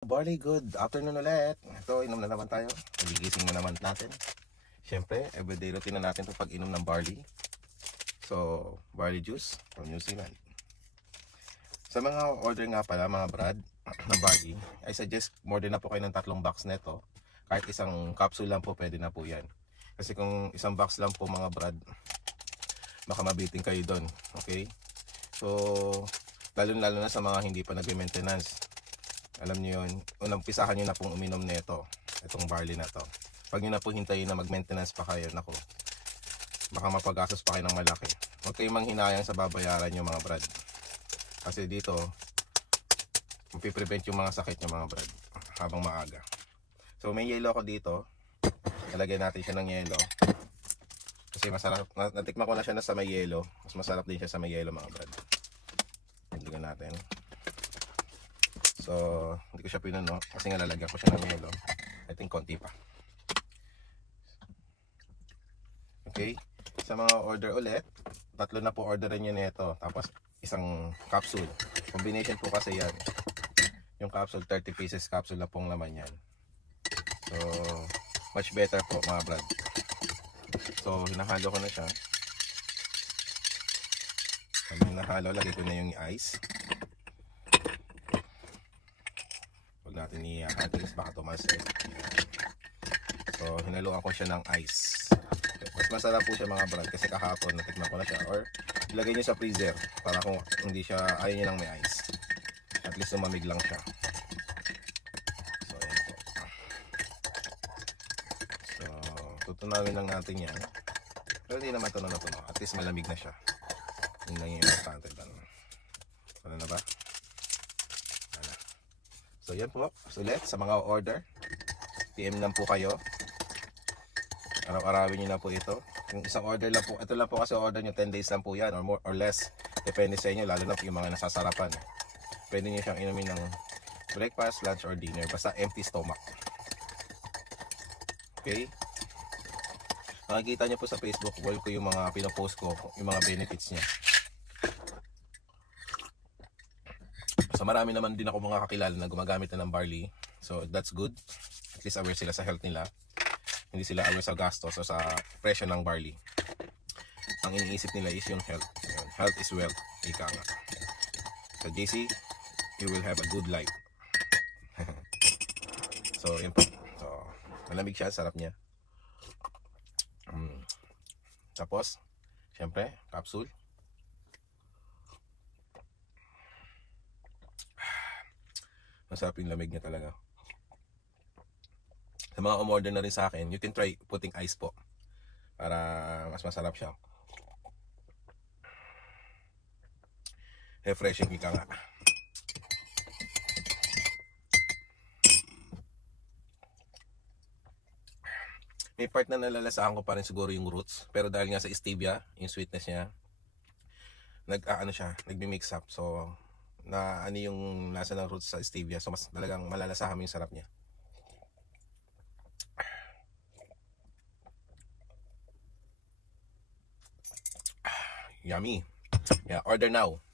Barley, good afternoon ulit. Ito, inom na naman tayo. Nagigising na naman natin. Siyempre, everyday routine na natin ito pag inom ng barley. So, barley juice from New Zealand. Sa mga order nga pala, mga brad, na barley, I suggest more din na po kayo ng 3 box neto. Kahit isang capsule lang po, pwede na po yan. Kasi kung isang box lang po, mga brad, baka mabiting kayo doon. Okay? So, lalo na sa mga hindi pa nag-maintenance. Alam niyo yun, unang pisahan nyo na pong uminom nito, itong barley na to. Pag nyo na po hintayin na mag-maintenance pa kayo, naku, baka mapagastos pa kayo ng malaki. Huwag kayong manghinayang sa babayaran nyo, mga brad. Kasi dito, mapiprevent yung mga sakit nyo, mga brad, habang maaga. So may yelo ako dito, nalagyan natin siya ng yelo. Kasi masarap, natikman ko na siya na sa may yelo, mas masarap din siya sa may yelo, mga brad. Tignan natin. So, hindi ko siya pinuno kasi nga lalagyan ko siya ng yelo. I think konti pa. Okay. Sa mga order ulit, 3 na po orderin nyo nito. Tapos, isang capsule. Combination po kasi yan. Yung capsule, 30 pieces capsule na pong laman yan. So, much better po, mga brad. So, hinahalo ko na siya. Pag hinahalo, lagay ko na yung ice. Natin i-hagis baka tumalsik. So hinaluan ko siya ng ice. Mas masarap po siya, mga brad, kasi kahapon natikman ko na siya. Or ilagay niyo sa freezer para kung hindi siya, ayaw niyo lang may ice, at least lumamig lang siya. So ayan po. So tutunawin lang natin yan. Pero hindi naman tunaw na tunaw, at least malamig na siya. Yun lang yung importante lang. Ano na ba? So yan po, ulit sa mga order, PM lang po kayo. Araw-arawin nyo na po ito. Yung isang order lang po, ito lang po kasi order nyo, 10 days lang po yan, or more or less. Depende sa inyo, lalo na po yung mga nasasarapan. Pwede nyo siyang inumin ng breakfast, lunch, or dinner, basta empty stomach. Okay? Makikita nyo po sa Facebook wall ko yung mga pinopost ko, yung mga benefits niya. So marami naman din ako mga kakilala na gumagamit na ng barley. So that's good. At least aware sila sa health nila. Hindi sila aware sa gastos o sa presyo ng barley. Ang iniisip nila is yung health. Health is wealth. Ika nga. So JC, you will have a good life. So yun po. So malamig siya. Sarap niya. Tapos, syempre, capsule. Masarap yung lamig niya talaga. Sa mga umorder na rin sa akin, you can try putting ice po para mas masarap siya. Refreshing ika nga. May part na nalalasahan ko pa rin siguro yung roots, pero dahil nga sa stevia, yung sweetness niya, nagmi-mix up. So na ano yung lasa ng roots sa stevia, so mas talagang malalasahan mo yung sarap niya. Yummy. Yeah, order now.